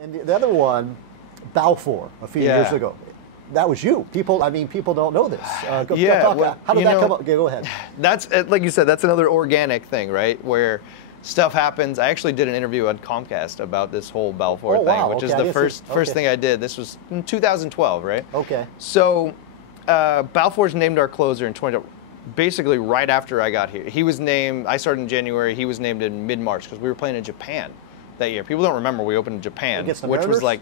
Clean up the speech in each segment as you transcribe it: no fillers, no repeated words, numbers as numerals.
And the other one, Balfour, a few years ago. That was you. People don't know this. How did that come up? Okay, go ahead. That's, like you said, that's another organic thing, right? Where stuff happens. I actually did an interview on Comcast about this whole Balfour thing, which is the first thing I did. This was in 2012, right? Okay. So Balfour's named our closer in basically right after I got here. He was named, I started in January, he was named in mid-March because we were playing in Japan that year. People don't remember we opened in Japan, which was like,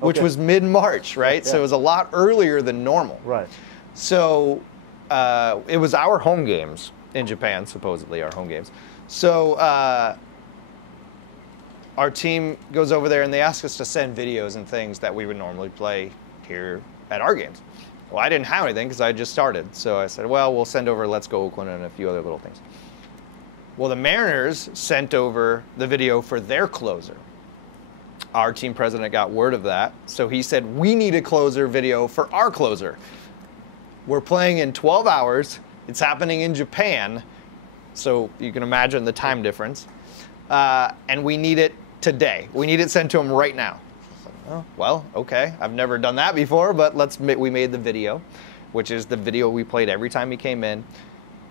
which was mid-March, right? So it was a lot earlier than normal. Right. So it was our home games in Japan, supposedly our home games. So our team goes over there and they ask us to send videos and things that we would normally play here at our games. Well, I didn't have anything because I had just started. So I said, well, we'll send over Let's Go Oakland and a few other little things. Well, the Mariners sent over the video for their closer. Our team president got word of that. So he said, we need a closer video for our closer. We're playing in 12 hours. It's happening in Japan. So you can imagine the time difference. And we need it today. We need it sent to him right now. Oh, well, okay. I've never done that before, but we made the video, which is the video we played every time he came in.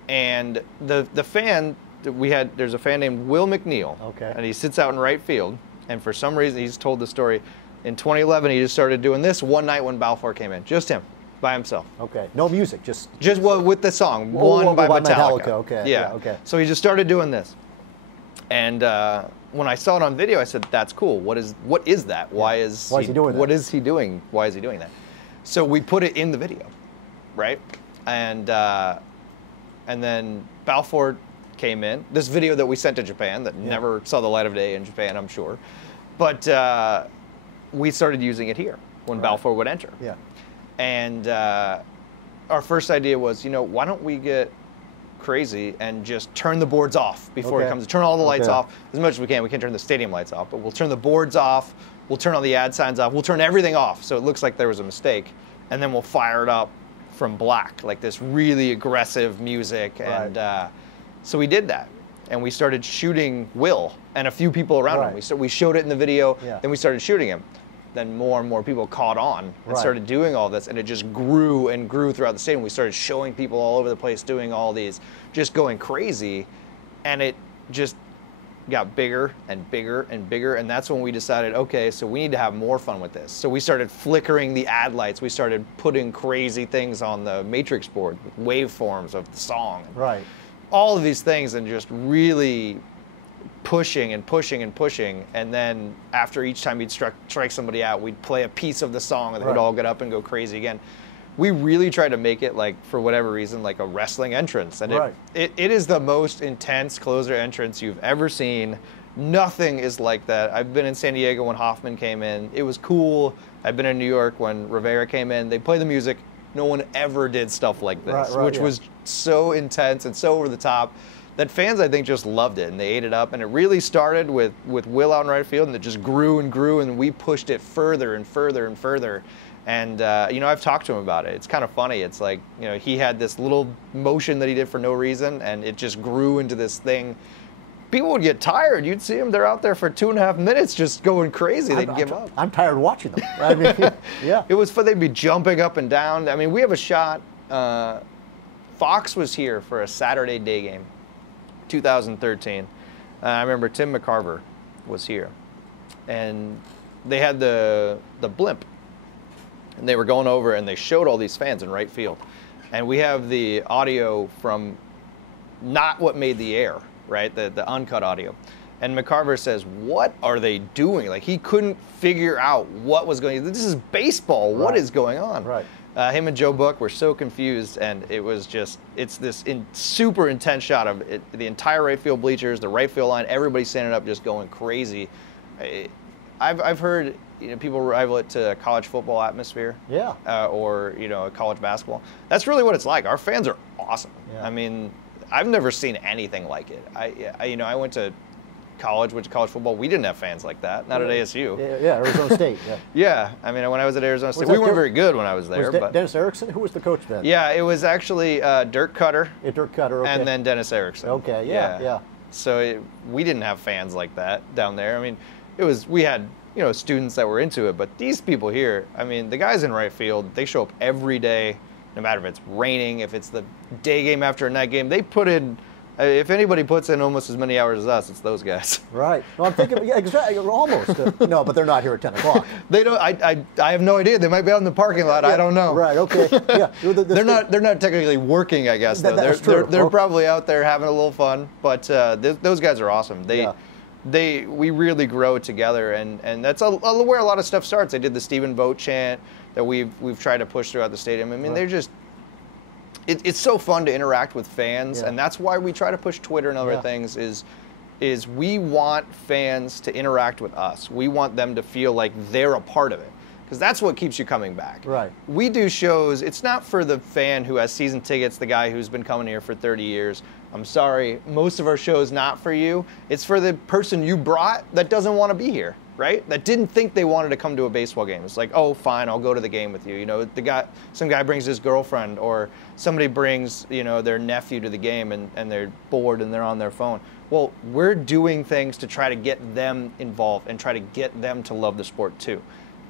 And the fan there's a fan named Will MacNeil. Okay. And he sits out in right field. And for some reason, he's told the story. In 2011, he just started doing this one night when Balfour came in. Just him, by himself. Okay. No music, just with the song, One by Metallica. Okay. Yeah. Okay. So he just started doing this. And when I saw it on video, I said, that's cool. What is that? Why is he doing that? What is he doing? Why is he doing that? So we put it in the video, right? And then Balfour came in. This video that we sent to Japan that never saw the light of day in Japan, I'm sure. But we started using it here when Balfour would enter. Yeah. And our first idea was, why don't we get crazy and just turn the boards off before he comes. Turn all the lights off as much as we can. We can't turn the stadium lights off, but we'll turn the boards off. We'll turn all the ad signs off. We'll turn everything off so it looks like there was a mistake. And then we'll fire it up from black, like this really aggressive music. And so we did that. And we started shooting Will and a few people around him. We showed it in the video, then we started shooting him. Then more and more people caught on and started doing all this, and it just grew and grew throughout the stadium. We started showing people all over the place doing all these, just going crazy, and it just got bigger and bigger and bigger, and that's when we decided, okay, so we need to have more fun with this. So we started flickering the ad lights. We started putting crazy things on the matrix board, with waveforms of the song. Right. All of these things, and just really pushing and pushing and pushing, and then after each time he'd strike somebody out, we'd play a piece of the song, and they'd all get up and go crazy again. We really tried to make it, like, for whatever reason, like a wrestling entrance, and it is the most intense closer entrance you've ever seen. Nothing is like that. I've been in San Diego when Hoffman came in. It was cool. I've been in New York when Rivera came in. They play the music. No one ever did stuff like this, which was so intense and so over the top that fans, I think, just loved it, and they ate it up. And it really started with Will out in right field, and it just grew and grew, and we pushed it further and further and further. And, I've talked to him about it. It's kind of funny. It's like, he had this little motion that he did for no reason, and it just grew into this thing. People would get tired. You'd see them, they're out there for 2.5 minutes just going crazy. They'd give up. I'm tired watching them. I mean, It was fun. They'd be jumping up and down. I mean, we have a shot. Fox was here for a Saturday day game. 2013. I remember Tim McCarver was here, and they had the blimp, and they were going over, and they showed all these fans in right field, and we have the audio from not what made the air, right? The uncut audio, and McCarver says, "What are they doing?" Like, he couldn't figure out what was going on. This is baseball. What is going on? Right. Him and Joe Buck were so confused, and it was just, it's this super intense shot of it, the entire right field bleachers, the right field line, everybody standing up just going crazy. I've heard people rival it to a college football atmosphere, or a college basketball. That's really what it's like. Our fans are awesome. Yeah. I mean, I've never seen anything like it. I went to college football. We didn't have fans like that. Not at ASU. Yeah, Arizona State. Yeah. Yeah, I mean, when I was at Arizona State, we weren't very good when I was there. Was Dennis Erickson? Who was the coach then? Yeah, it was actually Dirk Cutter. Yeah, Dirk Cutter. Okay. And then Dennis Erickson. Okay. Yeah. So we didn't have fans like that down there. I mean, we had students that were into it. But these people here, I mean, the guys in right field, they show up every day, no matter if it's raining, if it's the day game after a night game. They put in, if anybody puts in almost as many hours as us, it's those guys. Right. No, I'm thinking, yeah, exactly, almost. No, but they're not here at 10 o'clock. They don't. I have no idea. They might be out in the parking lot. Yeah, I don't know. Right. Okay. Yeah. They're not technically working, I guess. Though. That's true. They're probably out there having a little fun. But those guys are awesome. We really grow together, and that's where a lot of stuff starts. They did the Stephen Vogt chant that we've tried to push throughout the stadium. I mean, they're just. It's so fun to interact with fans, and that's why we try to push Twitter and other things. Is we want fans to interact with us. We want them to feel like they're a part of it, because that's what keeps you coming back. Right. We do shows. It's not for the fan who has season tickets, the guy who's been coming here for 30 years. I'm sorry, most of our shows not for you. It's for the person you brought that doesn't want to be here, right? That didn't think they wanted to come to a baseball game. It's like, oh, fine, I'll go to the game with you. Some guy brings his girlfriend, or somebody brings, their nephew to the game, and they're bored and they're on their phone. Well, we're doing things to try to get them involved and try to get them to love the sport too.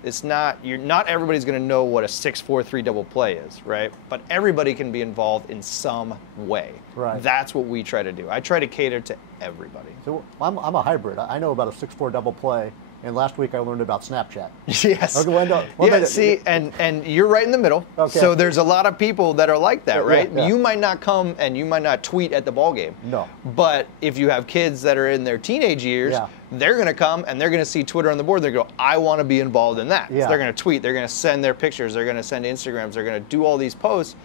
It's not everybody's going to know what a 6-4-3 double play is, right? But everybody can be involved in some way. Right. That's what we try to do. I try to cater to everybody. So I'm a hybrid. I know about a 6-4 double play, and last week I learned about Snapchat. Yes. See, and you're right in the middle. Okay. So there's a lot of people that are like that, right? Yeah. You might not come and you might not tweet at the ball game. No. But if you have kids that are in their teenage years, they're going to come and they're going to see Twitter on the board. They're going to go, I want to be involved in that. Yeah. So they're going to tweet. They're going to send their pictures. They're going to send Instagrams. They're going to do all these posts.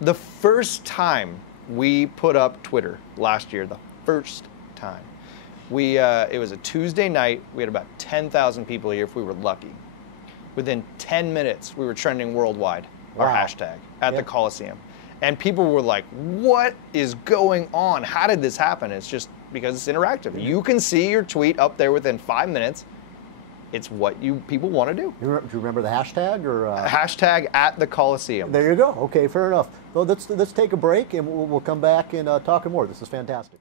The first time we put up Twitter last year, the first time, it was a Tuesday night. We had about 10,000 people here if we were lucky. Within 10 minutes, we were trending worldwide, our hashtag, at the Coliseum. And people were like, what is going on? How did this happen? It's just because it's interactive. You can see your tweet up there within 5 minutes. It's what people want to do. Do you remember the hashtag? Hashtag at the Coliseum. There you go. Okay, fair enough. Well, let's take a break, and we'll come back and talk more. This is fantastic.